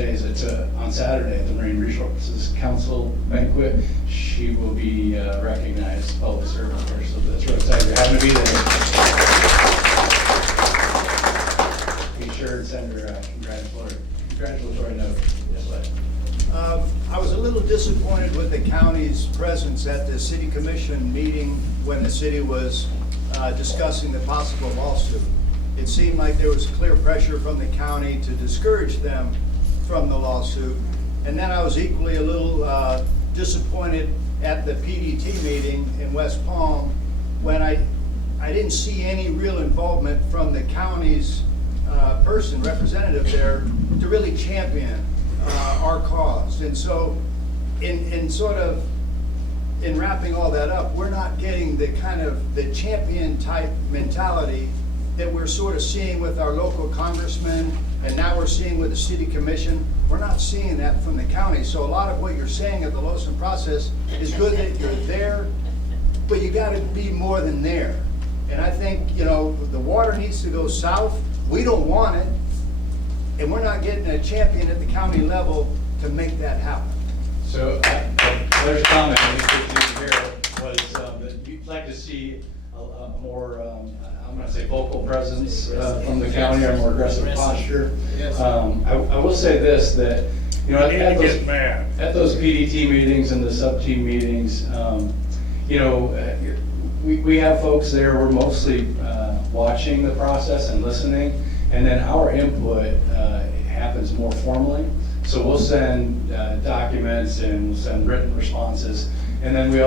today is that on Saturday at the Marine Resources Council banquet, she will be recognized public servant there. So that's really exciting. You're having to be there. Be sure and send her a congratulatory note. Yes, I was a little disappointed with the county's presence at the city commission meeting when the city was discussing the possible lawsuit. It seemed like there was clear pressure from the county to discourage them from the lawsuit. And then I was equally a little disappointed at the PT3 meeting in West Palm when I didn't see any real involvement from the county's representative there to really champion our cause. And so in wrapping all that up, we're not getting the kind of the champion type mentality that we're sort of seeing with our local congressmen, and now we're seeing with the city commission. We're not seeing that from the county. So a lot of what you're saying at the Lawson process is good that you're there, but you got to be more than there. And I think, you know, the water needs to go south. We don't want it, and we're not getting a champion at the county level to make that happen. So Claire's comment, I think what you hear was that you'd like to see a more, I'm going to say vocal presence from the county, a more aggressive posture. Yes. I will say this, that, you know, at those PDT meetings and the sub-team meetings, you know, we have folks there, we're mostly watching the process and listening, and then our input happens more formally. So we'll send documents and we'll send written responses, and then we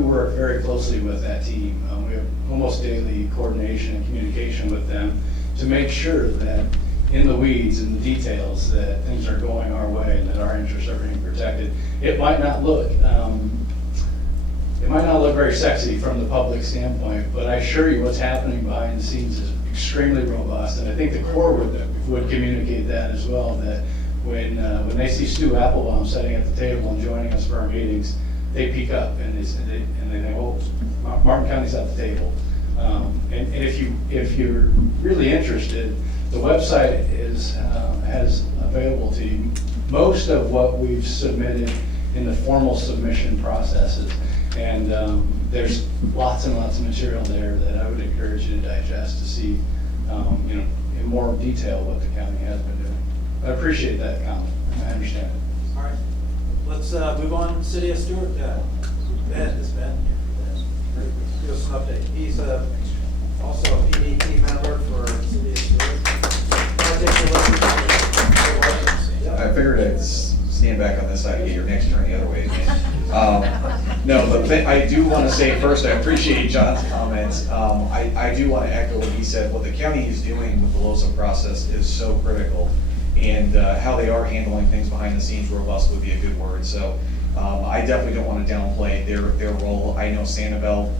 work very closely with that team. We have almost daily coordination and communication with them to make sure that in the weeds and the details that things are going our way and that our interests are being protected. It might not look very sexy from the public standpoint, but I assure you what's happening behind the scenes is extremely robust, and I think the Corps would communicate that as well, that when they see Stu Applebaum sitting at the table and joining us for our meetings, they peek up and they think, oh, Martin County's at the table. And if you're really interested, the website has available to you most of what we've submitted in the formal submission processes. And there's lots and lots of material there that I would encourage you to digest to see, you know, in more detail what the county has been doing. I appreciate that comment. I understand it. All right, let's move on. City of Stewart. Ben. Give us an update. He's also a PDT member for City of Stewart. I figured I'd stand back on this side and get your next turn the other way again. No, but I do want to say first, I appreciate John's comments. I do want to echo what he said. What the county is doing with the LOSA process is so critical, and how they are handling things behind the scenes, robust would be a good word. So I definitely don't want to downplay their role. I know Sanibel,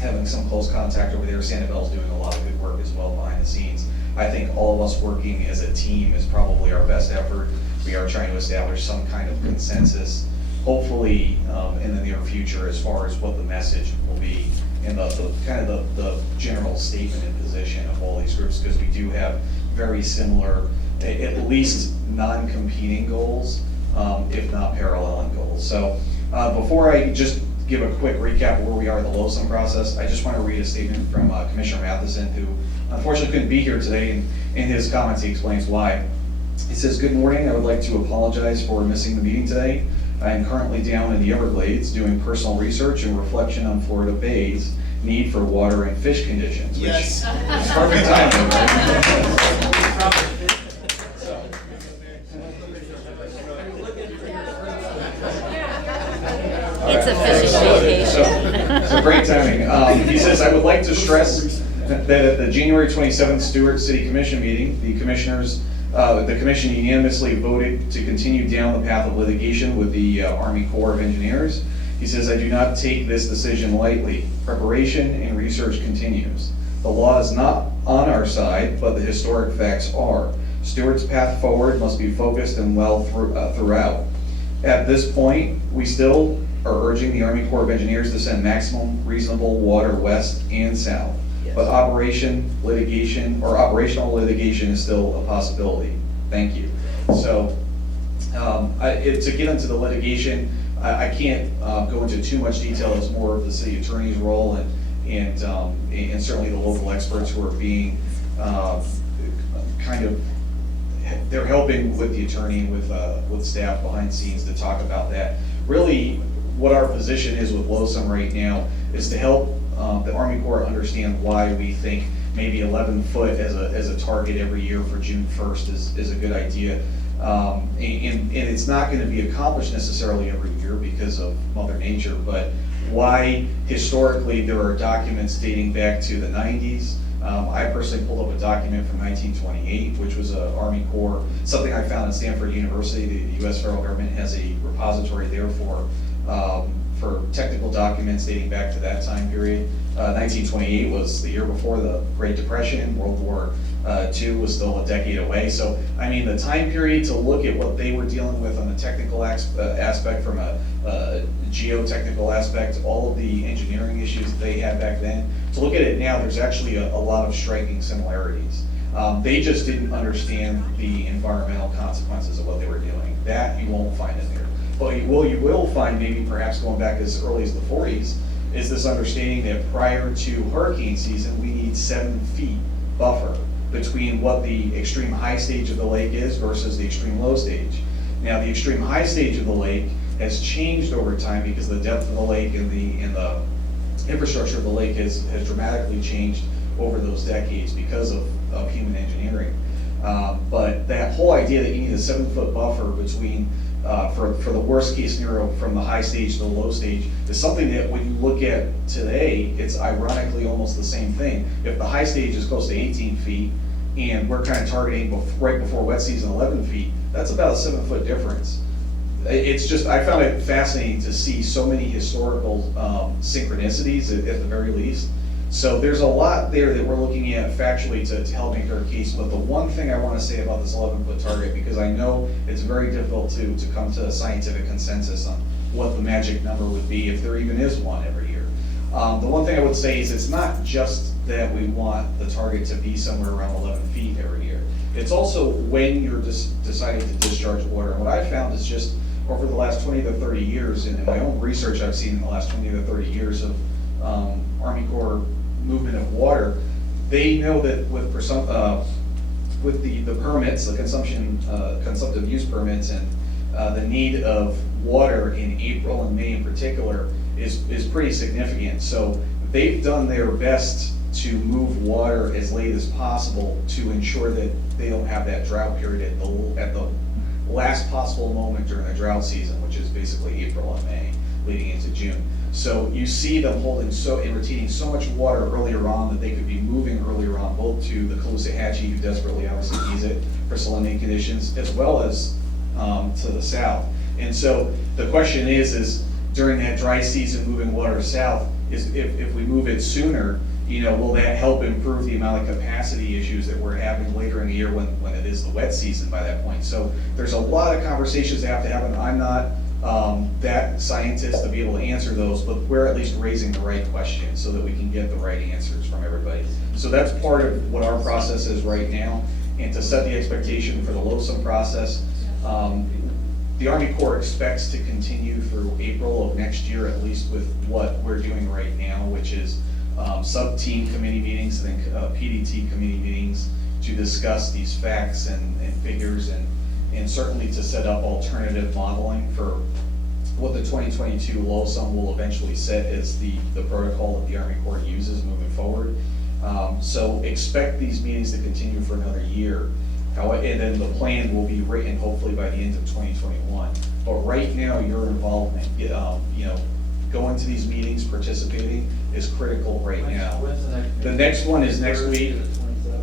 having some close contact over there, Sanibel's doing a lot of good work as well behind the scenes. I think all of us working as a team is probably our best effort. We are trying to establish some kind of consensus, hopefully in the near future, as far as what the message will be and the kind of the general statement and position of all these groups, because we do have very similar, at least non-competing goals, if not paralleling goals. So before I just give a quick recap of where we are in the LOSM process, I just want to read a statement from Commissioner Matheson, who unfortunately couldn't be here today, and in his comments he explains why. He says, "Good morning, I would like to apologize for missing the meeting today. I am currently down in the Everglades doing personal research and reflection on Florida Bay's need for water and fish conditions." Yes. Which is perfect timing, right? It's a fishing vacation. So great timing. He says, "I would like to stress that at the January 27th Stewart City Commission meeting, the commission unanimously voted to continue down the path of litigation with the Army Corps of Engineers." He says, "I do not take this decision lightly. Preparation and research continues. The law is not on our side, but the historic facts are. Stewart's path forward must be focused and well throughout. At this point, we still are urging the Army Corps of Engineers to send maximum reasonable water west and south. Yes. But operational litigation is still a possibility. Thank you." So To get into the litigation, I can't go into too much detail. It's more of the city attorney's role and certainly the local experts who are being they're helping with the attorney and with staff behind the scenes to talk about that. Really, what our position is with LOSUM right now is to help the Army Corps understand why we think maybe 11 foot as a target every year for June 1st is a good idea. And it's not going to be accomplished necessarily every year because of Mother Nature, but why historically there are documents dating back to the 90s. I personally pulled up a document from 1928, which was a Army Corps, something I found at Stanford University. The U.S. federal government has a repository there for technical documents dating back to that time period. 1928 was the year before the Great Depression. World War II was still a decade away. So, I mean, the time period to look at what they were dealing with on the technical aspect, from a geotechnical aspect, all of the engineering issues that they had back then, to look at it now, there's actually a lot of striking similarities. They just didn't understand the environmental consequences of what they were doing. That you won't find in there. But you will find, maybe perhaps going back as early as the 40s, is this understanding that prior to hurricane season, we need 7 feet buffer between what the extreme high stage of the lake is versus the extreme low stage. Now, the extreme high stage of the lake has changed over time because the depth of the lake and the infrastructure of the lake has dramatically changed over those decades because of human engineering. But that whole idea that you need a 7-foot buffer between for the worst case scenario from the high stage to the low stage is something that when you look at today, it's ironically almost the same thing. If the high stage is close to 18 feet and we're kind of targeting right before wet season 11 feet, that's about a 7-foot difference. It's just, I found it fascinating to see so many historical synchronicities at the very least. So there's a lot there that we're looking at factually to help make our case. But the one thing I want to say about this 11-foot target, because I know it's very difficult to come to a scientific consensus on what the magic number would be, if there even is one every year. The one thing I would say is it's not just that we want the target to be somewhere around 11 feet every year. It's also when you're deciding to discharge water. And what I've found is just over the last 20 to 30 years, and in my own research I've seen in the last 20 to 30 years of Army Corps movement of water, they know that with the permits, the consumptive use permits, and the need of water in April and May in particular is pretty significant. So they've done their best to move water as late as possible to ensure that they don't have that drought period at the last possible moment during the drought season, which is basically April and May, leading into June. So you see them holding and retaining so much water earlier on that they could be moving earlier on, both to the Caloosahatchee, who desperately obviously needs it for salinity conditions, as well as to the south. And so the question is during that dry season, moving water south, is if we move it sooner, will that help improve the amount of capacity issues that we're having later in the year when it is the wet season by that point? So there's a lot of conversations that have to happen. I'm not that scientist to be able to answer those, but we're at least raising the right questions so that we can get the right answers from everybody. So that's part of what our process is right now. And to set the expectation for the LOSUM process, the Army Corps expects to continue through April of next year, at least with what we're doing right now, which is sub-team committee meetings and then PT3 committee meetings to discuss these facts and figures and certainly to set up alternative modeling for what the 2022 LOSUM will eventually set as the protocol that the Army Corps uses moving forward. So expect these meetings to continue for another year. And then the plan will be written hopefully by the end of 2021. But right now, your involvement, going to these meetings, participating is critical right now. When's the next? The next one is next week,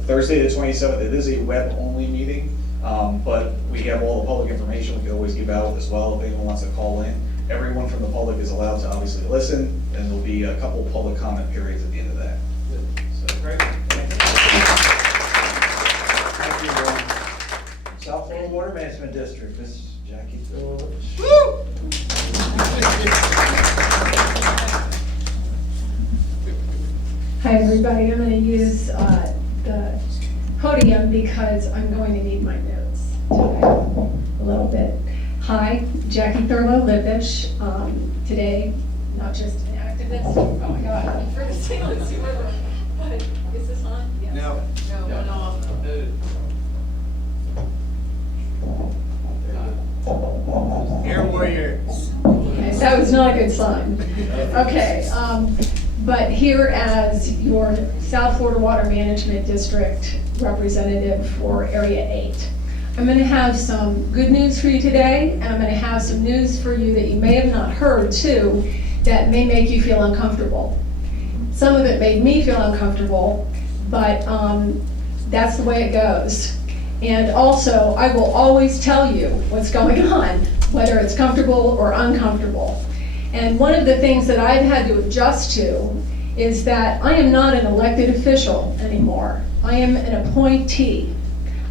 Thursday the 27th. It is a web-only meeting, but we have all the public information we can always give out as well if anyone wants to call in. Everyone from the public is allowed to obviously listen, and there'll be a couple public comment periods at the end of that. So. Great. Thank you, everyone. South Florida Water Management District, Ms. Jackie Phillips. Hi, everybody. I'm going to use the podium because I'm going to need my notes today a little bit. Hi, Jackie Thurlow-Lipish. Today, not just an activist, oh my God, for the St. Lucie River. But is this on? Yes. No. Air warrior. Okay, that was not a good sign. Okay, but here as your South Florida Water Management District representative for Area 8. I'm going to have some good news for you today, and I'm going to have some news for you that you may have not heard too, that may make you feel uncomfortable. Some of it made me feel uncomfortable, but that's the way it goes. And also, I will always tell you what's going on, whether it's comfortable or uncomfortable. And one of the things that I've had to adjust to is that I am not an elected official anymore. I am an appointee.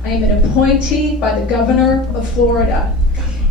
I am an appointee by the governor of Florida.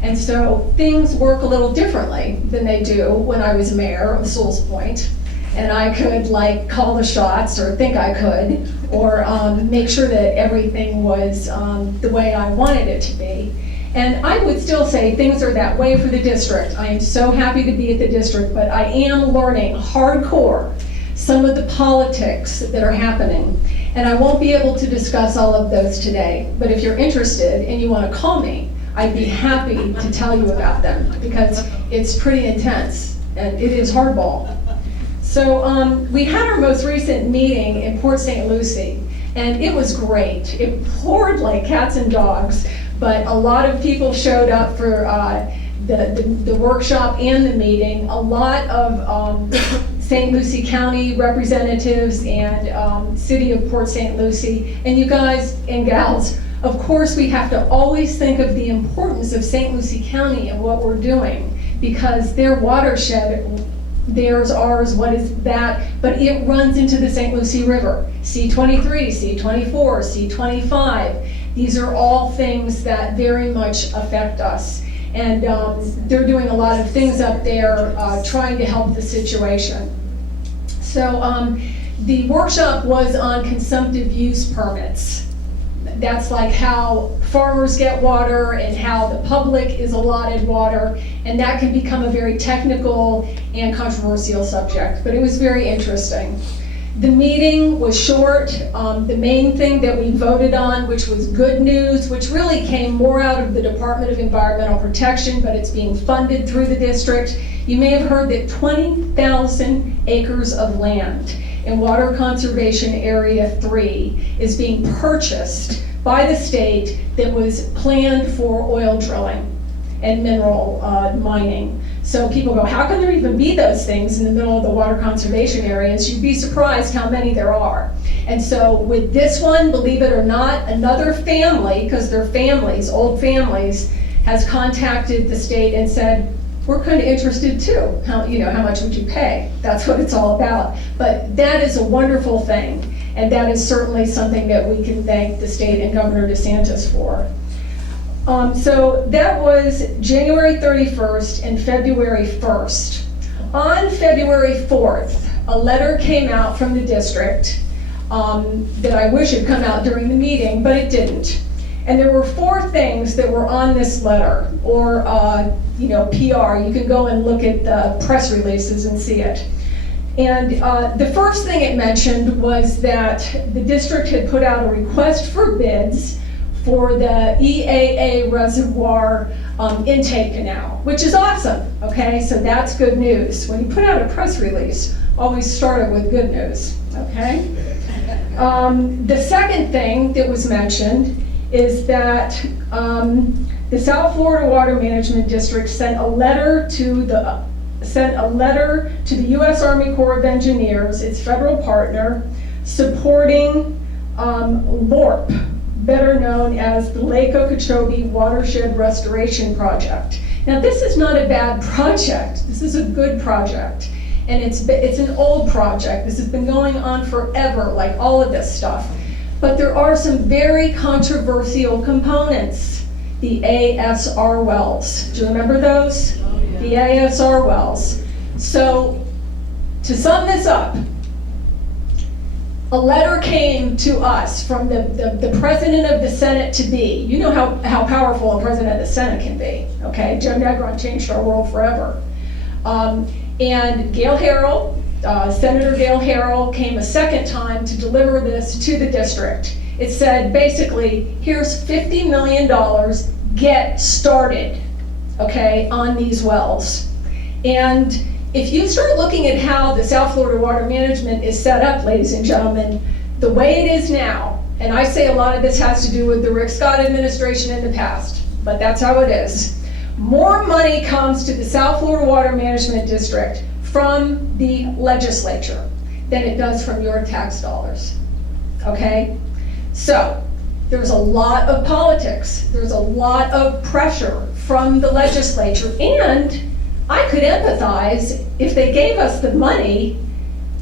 And so things work a little differently than they do when I was mayor of Sewell's Point. And I could like call the shots, or think I could, or make sure that everything was the way I wanted it to be. And I would still say things are that way for the district. I am so happy to be at the district, but I am learning hardcore some of the politics that are happening. And I won't be able to discuss all of those today, but if you're interested and you want to call me, I'd be happy to tell you about them, because it's pretty intense and it is hardball. So we had our most recent meeting in Port St. Lucie, and it was great. It poured like cats and dogs, but a lot of people showed up for the workshop and the meeting. A lot of St. Lucie County representatives and City of Port St. Lucie. And you guys and gals, of course we have to always think of the importance of St. Lucie County and what we're doing, because their watershed, theirs, ours, what is that? But it runs into the St. Lucie River. C23, C24, C25. These are all things that very much affect us. And they're doing a lot of things up there trying to help the situation. So the workshop was on consumptive use permits. That's like how farmers get water and how the public is allotted water, and that can become a very technical and controversial subject, but it was very interesting. The meeting was short. The main thing that we voted on, which was good news, which really came more out of the Department of Environmental Protection, but it's being funded through the district. You may have heard that 20,000 acres of land in Water Conservation Area 3 is being purchased by the state that was planned for oil drilling and mineral mining. So people go, how can there even be those things in the middle of the water conservation areas? You'd be surprised how many there are. And so with this one, believe it or not, another family, because they're families, old families, has contacted the state and said, we're kind of interested too. How much would you pay? That's what it's all about. But that is a wonderful thing. And that is certainly something that we can thank the state and Governor DeSantis for. So that was January 31st and February 1st. On February 4th, a letter came out from the district that I wish had come out during the meeting, but it didn't. And there were 4 things that were on this letter, or PR. You can go and look at the press releases and see it. And the first thing it mentioned was that the district had put out a request for bids for the EAA reservoir intake canal, which is awesome, okay? So that's good news. When you put out a press release, always start it with good news, okay? The second thing that was mentioned is that the South Florida Water Management District sent a letter to the U.S. Army Corps of Engineers, its federal partner, supporting LORP, better known as the Lake Okeechobee Watershed Restoration Project. Now, this is not a bad project. This is a good project. And it's an old project. This has been going on forever, like all of this stuff. But there are some very controversial components. The ASR wells. Do you remember those? Oh, yeah. The ASR wells. So, to sum this up, a letter came to us from the president of the Senate to be. You know how powerful a president of the Senate can be, okay? Joe Negron changed our world forever. And Gail Harrell, Senator Gail Harrell came a second time to deliver this to the district. It said, basically, here's $50 million, get started, okay, on these wells. And if you start looking at how the South Florida water management is set up, ladies and gentlemen, the way it is now, and I say a lot of this has to do with the Rick Scott administration in the past, but that's how it is. More money comes to the South Florida Water Management District from the legislature than it does from your tax dollars, okay? So, there's a lot of politics, there's a lot of pressure from the legislature, and I could empathize if they gave us the money,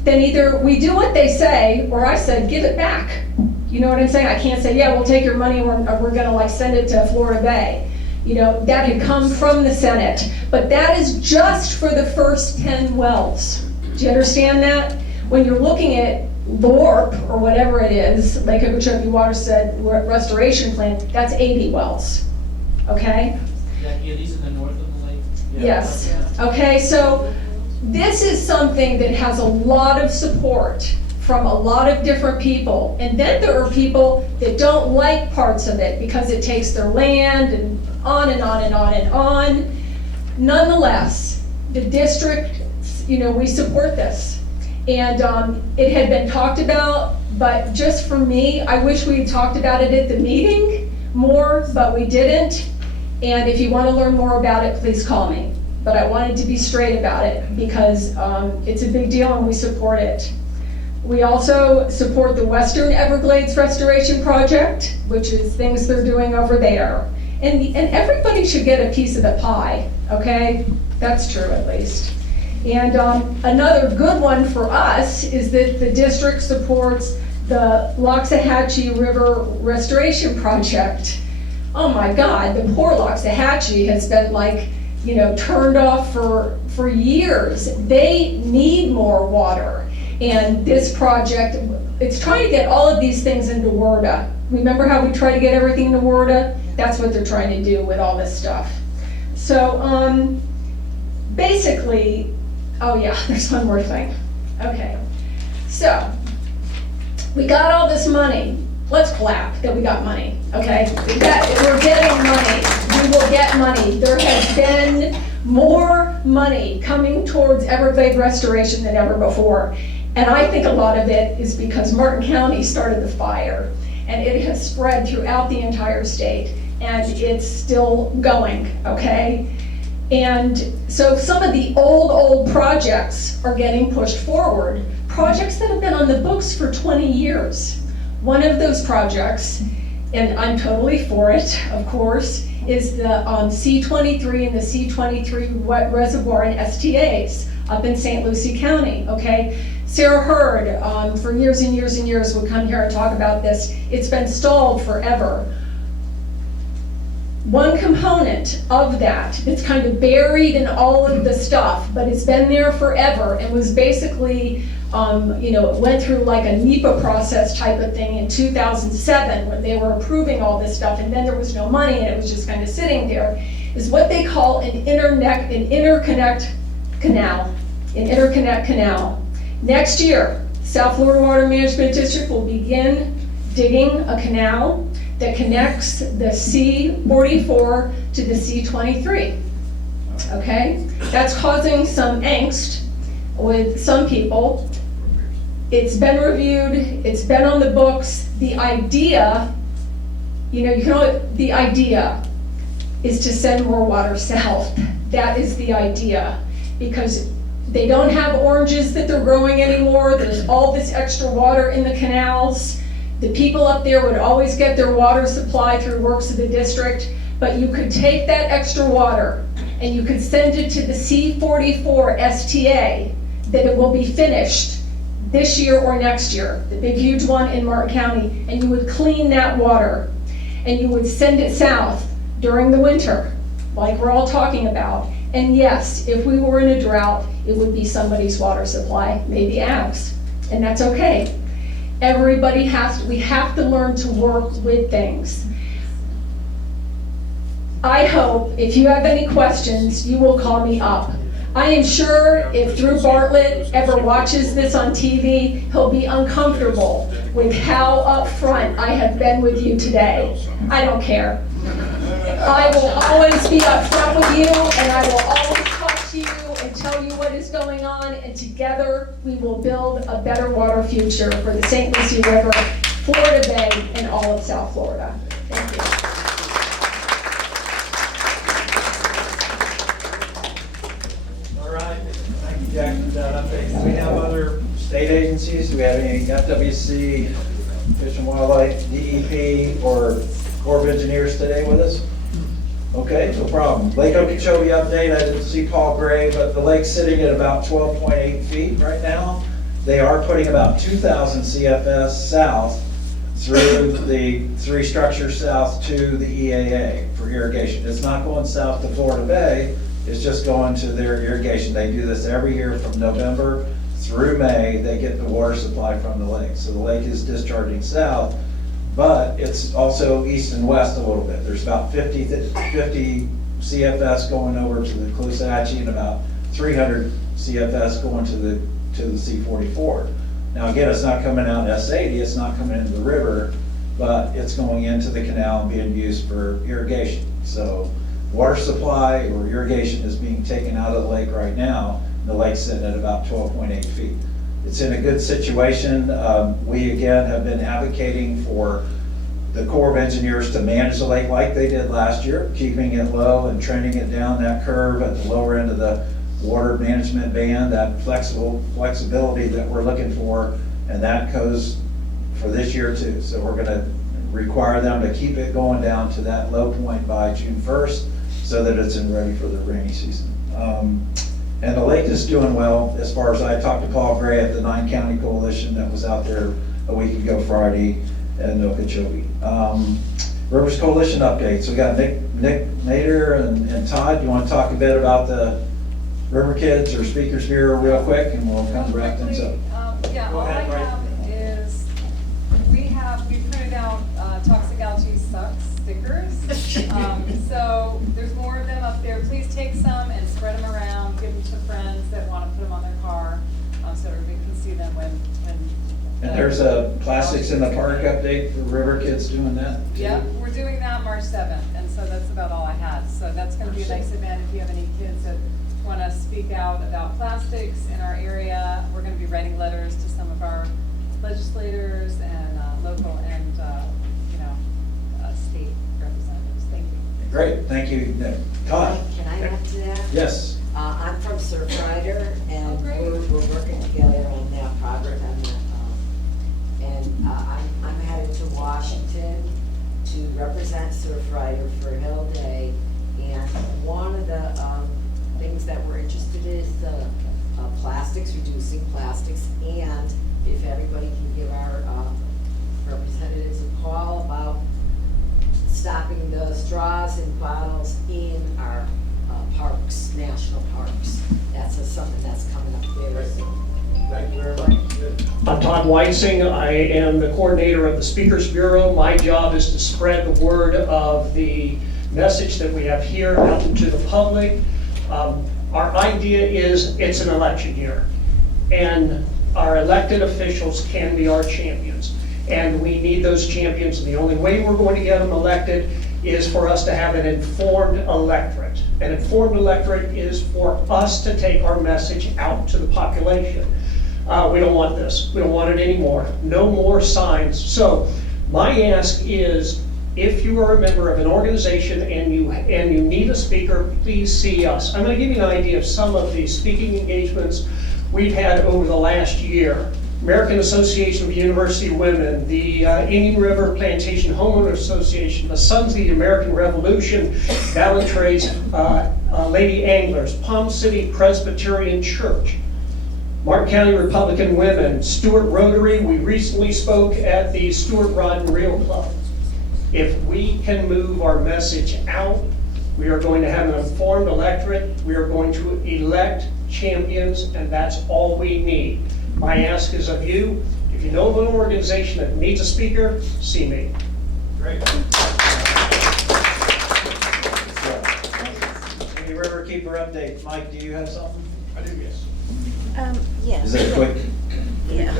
then either we do what they say, or I said, give it back. You know what I'm saying? I can't say, yeah, we'll take your money, or we're gonna like send it to Florida Bay. You know, that had come from the Senate, but that is just for the first 10 wells. Do you understand that? When you're looking at LORP, or whatever it is, Lake Okeechobee Watershed Restoration Plan, that's 80 wells, okay? Yeah, these are the north of the lake? Yes, okay, so this is something that has a lot of support from a lot of different people. And then there are people that don't like parts of it because it takes their land and on and on and on and on. Nonetheless, the district, you know, we support this. And it had been talked about, but just for me, I wish we had talked about it at the meeting more, but we didn't. And if you want to learn more about it, please call me. But I wanted to be straight about it because it's a big deal and we support it. We also support the Western Everglades Restoration Project, which is things they're doing over there. And everybody should get a piece of the pie, okay? That's true at least. And another good one for us is that the district supports the Loxahatchee River Restoration Project. Oh my God, the poor Loxahatchee has been like, you know, turned off for years. They need more water. And this project, it's trying to get all of these things into WRDA. Remember how we try to get everything into WRDA? That's what they're trying to do with all this stuff. So basically, oh yeah, there's one more thing. Okay, so we got all this money. Let's clap that we got money, okay? We're getting money. We will get money. There has been more money coming towards Everglades restoration than ever before. And I think a lot of it is because Martin County started the fire, and it has spread throughout the entire state, and it's still going, okay? And so some of the old projects are getting pushed forward, projects that have been on the books for 20 years. One of those projects, and I'm totally for it, of course, is the C23 and the C23 wet reservoir and STAs up in St. Lucie County, okay? Sarah Hurd, for years and years and years, would come here and talk about this. It's been stalled forever. One component of that, it's kind of buried in all of the stuff, but it's been there forever and was basically, you know, it went through like a NEPA process type of thing in 2007 when they were approving all this stuff, and then there was no money and it was just kind of sitting there, is what they call an interconnect canal. Next year, South Florida Water Management District will begin digging a canal that connects the C44 to the C23, okay? That's causing some angst with some people. It's been reviewed, it's been on the books. The idea, the idea is to send more water south. That is the idea, because they don't have oranges that they're growing anymore. There's all this extra water in the canals. The people up there would always get their water supply through works of the district, but you could take that extra water and you could send it to the C44 STA, that it will be finished this year or next year, the big huge one in Martin County, and you would clean that water and you would send it south during the winter, like we're all talking about. And yes, if we were in a drought, it would be somebody's water supply, maybe Ab's, and that's okay. We have to learn to work with things. I hope if you have any questions, you will call me up. I am sure if Drew Bartlett ever watches this on TV, he'll be uncomfortable with how upfront I have been with you today. I don't care. I will always be upfront with you, and I will always talk to you and tell you what is going on, and together we will build a better water future for the St. Lucie River, Florida Bay, and all of South Florida. Thank you. All right, thank you, Jackie, for that update. Do we have other state agencies? Do we have any FWC, Fish and Wildlife, DEP, or Corps of Engineers today with us? Okay, no problem. Lake Okeechobee update, I didn't see Paul Gray, but the lake's sitting at about 12.8 feet right now. They are putting about 2,000 CFS south through the 3 structures south to the EAA for irrigation. It's not going south to Florida Bay, it's just going to their irrigation. They do this every year from November through May. They get the water supply from the lake. So the lake is discharging south, but it's also east and west a little bit. There's about 50 CFS going over to the Caloosahatchee and about 300 CFS going to the C44. Now again, it's not coming out S80, it's not coming into the river, but it's going into the canal and being used for irrigation. So water supply or irrigation is being taken out of the lake right now. The lake's sitting at about 12.8 feet. It's in a good situation. We again have been advocating for the Corps of Engineers to manage the lake like they did last year, keeping it low and trending it down that curve at the lower end of the water management band, that flexibility that we're looking for, and that goes for this year too. So we're gonna require them to keep it going down to that low point by June 1st so that it's ready for the rainy season. And the lake is doing well as far as I talked to Paul Gray at the 9-County Coalition that was out there a week ago Friday in Okeechobee. Rivers Coalition updates. We got Nick Nader and Todd. You want to talk a bit about the River Kids or Speakers Bureau real quick, and we'll kind of wrap things up. Yeah, all I have is, we printed out toxic algae sucks stickers. So there's more of them up there. Please take some and spread them around, give them to friends that want to put them on their car, so everybody can see them when. And there's a Plastics in the Park update for River Kids doing that too. Yep, we're doing that March 7th, and so that's about all I had. So that's going to be a nice event if you have any kids that want to speak out about plastics in our area. We're going to be writing letters to some of our legislators and local and state representatives. Thank you. Great, thank you, Nick. Todd? Can I add to that? Yes. I'm from Surfrider, and Oh, great. we're working together on that project. I'm headed to Washington to represent Surfrider for Hill Day, and one of the things that we're interested in is the plastics, reducing plastics, and if everybody can give our representatives a call about stopping the straws and bottles in our parks, national parks. That's something that's coming up very soon. Thank you very much. I'm Todd Weissing. I am the coordinator of the Speakers Bureau. My job is to spread the word of the message that we have here out into the public. Our idea is it's an election year, and our elected officials can be our champions, and we need those champions, and the only way we're going to get them elected is for us to have an informed electorate. An informed electorate is for us to take our message out to the population. We don't want this. We don't want it anymore. No more signs. So my ask is, if you are a member of an organization and you need a speaker, please see us. I'm going to give you an idea of some of the speaking engagements we've had over the last year. American Association of University Women, the Indian River Plantation Homeowner Association, the Sons of the American Revolution, Ballantrae's Lady Anglers, Palm City Presbyterian Church, Martin County Republican Women, Stewart Rotary. We recently spoke at the Stewart Rod and Reel Club. If we can move our message out, we are going to have an informed electorate. We are going to elect champions, and that's all we need. My ask is of you. If you know of an organization that needs a speaker, see me. Great. Any Riverkeeper update? Mike, do you have something? I do, yes. Yes. Is it quick? Yeah,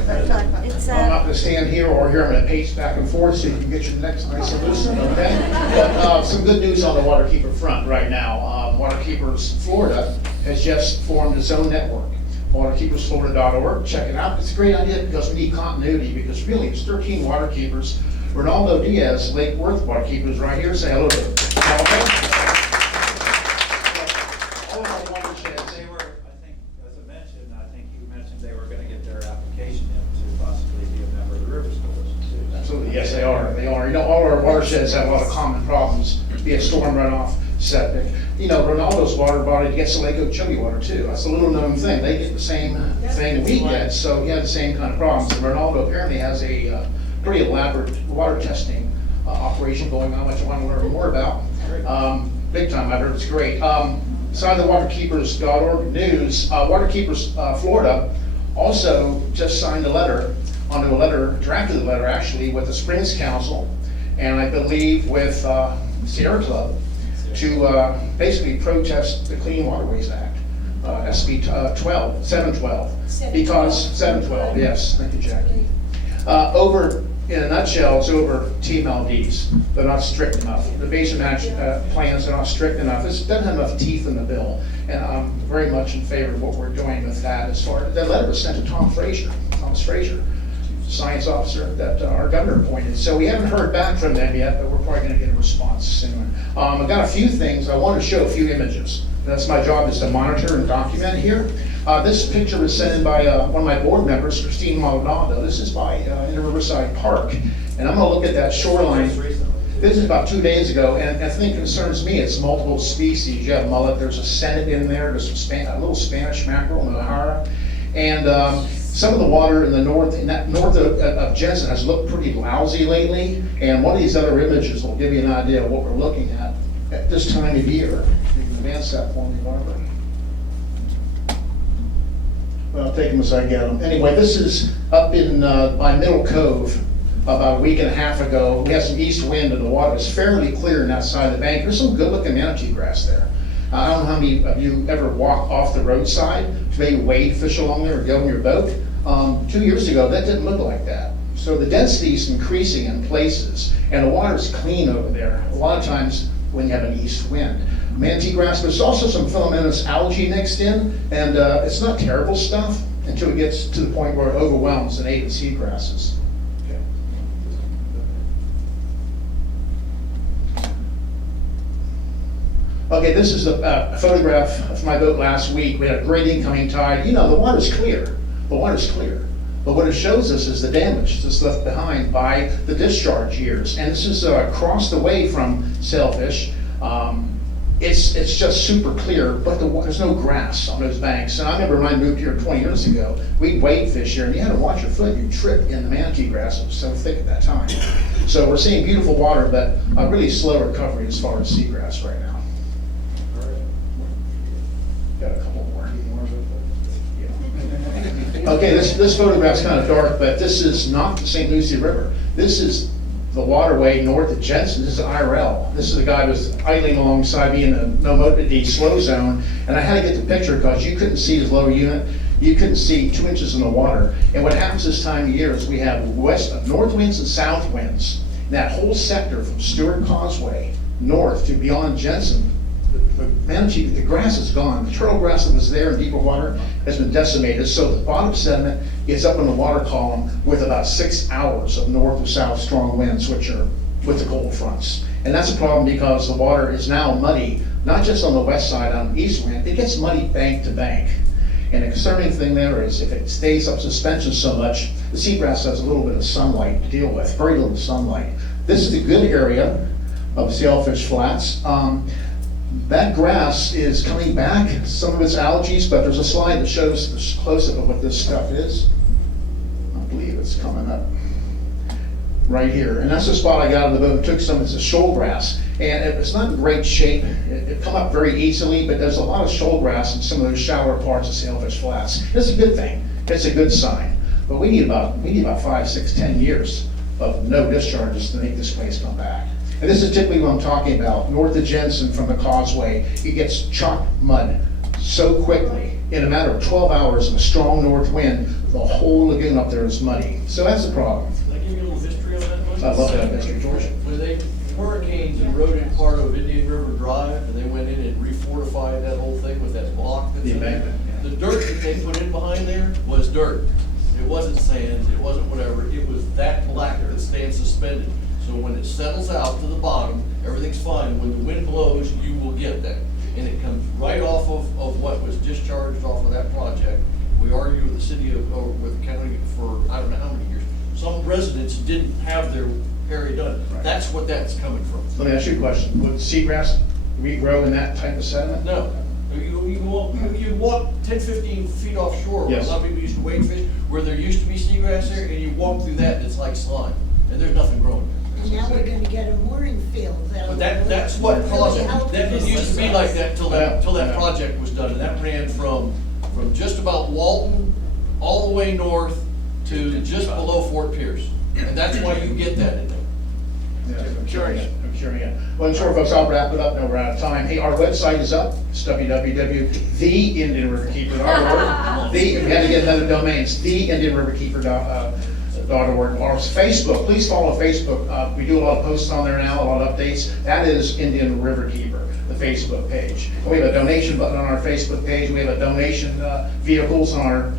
it's, I'm not gonna stand here or here, I'm gonna pace back and forth so you can get your necks nice and loosened, okay? But some good news on the Waterkeeper front right now. Waterkeepers Florida has just formed its own network, waterkeepersflorida.org. Check it out. It's a great idea because we need continuity, because really it's 13 waterkeepers. Ronaldo Diaz, Lake Worth Waterkeepers right here. Say hello to them. All of our watersheds, They were, I think, as I think you mentioned they were gonna get their application in to possibly be a member of the Rivers Coalition too. absolutely, yes, they are. They are. You know, all our watersheds have a lot of common problems, be it storm runoff, septic. You know, Ronaldo's water body gets the Lake Okeechobee water too. That's a little known thing. They get the same thing we get, so he had the same kind of problems. And Ronaldo apparently has a pretty elaborate water testing operation going on, which I want to learn more about. Big time, I've heard it's great. Side of the waterkeepers.org news, Waterkeepers Florida also just signed a letter, drafted a letter actually, with the Springs Council, and I believe with Sierra Club, to basically protest the Clean Waterways Act, SB 712, because, 712, yes, thank you, Jackie. In a nutshell, it's over T Maldives. They're not strict enough. The basin management plans are not strict enough. This doesn't have enough teeth in the bill, and I'm very much in favor of what we're doing with that. As far as that letter was sent to Thomas Frazier, science officer that our governor appointed. So we haven't heard back from them yet, but we're probably going to get a response soon. I've got a few things. I want to show a few images. That's my job, is to monitor and document here. This picture was sent in by one of my board members, Christine Maldonado. This is by in the Riverside Park, and I'm going to look at that shoreline. This is about 2 days ago, and the thing concerns me, it's multiple species. You have mullet, there's a sennit in there, there's a little Spanish mackerel, Mahara, and some of the water in the north, of Jensen has looked pretty lousy lately, and one of these other images will give you an idea of what we're looking at this time of year. You can advance that for me, Barbara. Well, I'll take them as I get them. Anyway, this is up in by Middle Cove about a week and a half ago. We had some east wind and the water was fairly clear on that side of the bank. There's some good looking manatee grass there. I don't know how many of you ever walk off the roadside to maybe wade fish along there or go in your boat. 2 years ago, that didn't look like that. So the density is increasing in places, and the water's clean over there. A lot of times when you have an east wind. Manatee grass, but there's also some filamentous algae mixed in, and it's not terrible stuff until it gets to the point where it overwhelms the native seed grasses. Okay, this is a photograph of my boat last week. We had a great incoming tide. You know, the water's clear. The water's clear. But what it shows us is the damage that's left behind by the discharge years. And this is across the way from Sailfish. It's just super clear, but there's no grass on those banks. And I remember when I moved here 20 years ago, we'd wade fish here, and you had to watch your foot. You'd trip in the manatee grass. It was so thick at that time. So we're seeing beautiful water, but a really slow recovery as far as seagrass right now. Got a couple more. Yeah. Okay, this photograph's kind of dark, but this is not the St. Lucie River. This is the waterway north of Jensen. This is IRL. This is the guy who was idling alongside me in the slow zone, and I had to get the picture because you couldn't see his lower unit. You couldn't see 2 inches in the water. And what happens this time of year is we have north winds and south winds. And that whole sector from Stewart Causeway north to beyond Jensen, the grass is gone. The turtle grass that was there in deeper water has been decimated, so the bottom sediment gets up in the water column with about 6 hours of north to south strong winds, which are with the cold fronts. And that's a problem because the water is now muddy, not just on the west side, on the east wind, it gets muddy bank to bank. And the concerning thing there is if it stays up suspension so much, the seagrass has a little bit of sunlight to deal with, very little sunlight. This is a good area of Sailfish Flats. That grass is coming back, some of it's algae, but there's a slide that shows the close-up of what this stuff is. I believe it's coming up right here. And that's the spot I got on the boat and took some. It's a shoal grass. And it's not in great shape. It come up very easily, but there's a lot of shoal grass in some of those shallower parts of Sailfish Flats. It's a good thing. It's a good sign. But we need about 5, 6, 10 years of no discharges to make this place come back. And this is typically what I'm talking about, north of Jensen from the causeway, it gets chock mud so quickly. In a matter of 12 hours of a strong north wind, the whole lagoon up there is muddy. So that's the problem. Can I give you a little history on that one? I love that, Mr. George. When hurricanes eroded part of Indian River Drive, and they went in and refortified that whole thing with that block that's The in there. embankment, yeah. The dirt that they put in behind there was dirt. It wasn't sand, it wasn't whatever, it was that black that stands suspended. So when it settles out to the bottom, everything's fine. When the wind blows, you will get that. And it comes right off of what was discharged off of that project. We argued with the city or with the county for I don't know how many years. Some residents didn't have their area done. Right. That's what that's coming from. Let me ask you a question. Would seagrass regrow in that type of sediment? No, you walk 10, 15 feet offshore, where a Yes. lot of people used to wade fish, where there used to be seagrass there, and you walk through that, and it's like slime, and there's nothing growing there. And now we're gonna get a mooring field. But that's what caused it. That it used to be like that till Yeah. that project was done, and that ran from just about Walton all the way north to just below Fort Pierce. And that's why you get that in there. Yeah, I'm sure, yeah. Well, I'm sure, folks, I'll wrap it up, now we're out of time. Hey, our website is up, it's www.theindianriverkeeper.org. We had to get another domain, it's theindianriverkeeper.org. Our Facebook, please follow Facebook, we do a lot of posts on there now, a lot of updates. That is Indian River Keeper, the Facebook page. And we have a donation button on our Facebook page, we have a donation vehicles on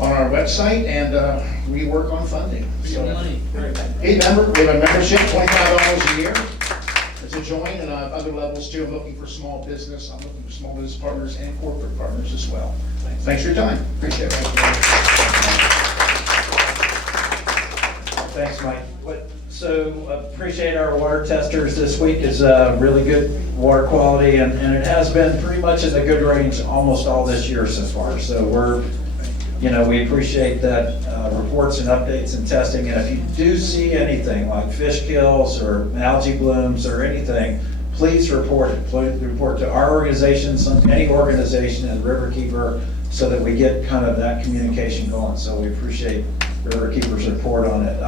our website, and we work on funding. So, hey, member, we have a membership, $25 a year to join, and other levels too. I'm looking for small business, I'm looking for small business partners and corporate partners as well. Thanks for your time, appreciate it. Thanks, Mike. So appreciate our water testers this week. Is really good water quality, and it has been pretty much in the good range almost all this year so far. So we appreciate that reports and updates and testing. And if you do see anything like fish kills or algae blooms or anything, please report it. Please report to our organization, any organization in Riverkeeper, so that we get kind of that communication going. So we appreciate Riverkeeper's report on it.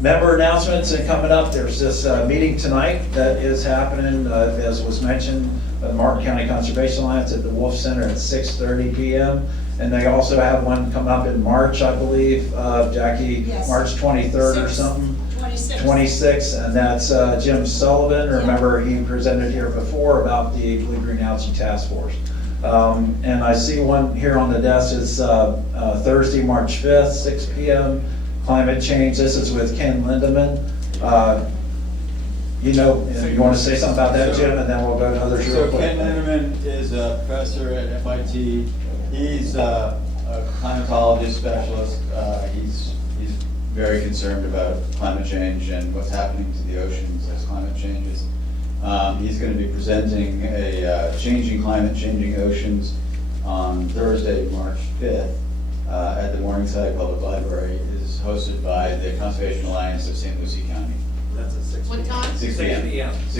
Member announcements and coming up, there's this meeting tonight that is happening, as was mentioned, the Martin County Conservation Alliance at the Wolf Center at 6:30 p.m. And they also have one come up in March, I believe, Jackie, Yes. March 23rd or something. 26. And that's Jim Sullivan. Remember, he presented here before about the Blue-Green Algae Task Force. And I see one here on the desk is Thursday, March 5th, 6 p.m. Climate change. This is with Ken Lindeman. You want to say something about that, Jim, and then we'll go to others real So quick. Ken Lindeman is a professor at FIT. He's a climatologist specialist. He's very concerned about climate change and what's happening to the oceans as climate changes. He's going to be presenting a Changing Climate, Changing Oceans on Thursday, March 5th at the Morningside Public Library. It is hosted by the Conservation Alliance of St. Lucie County. That's at 6 p.m. What time? 6 p.m.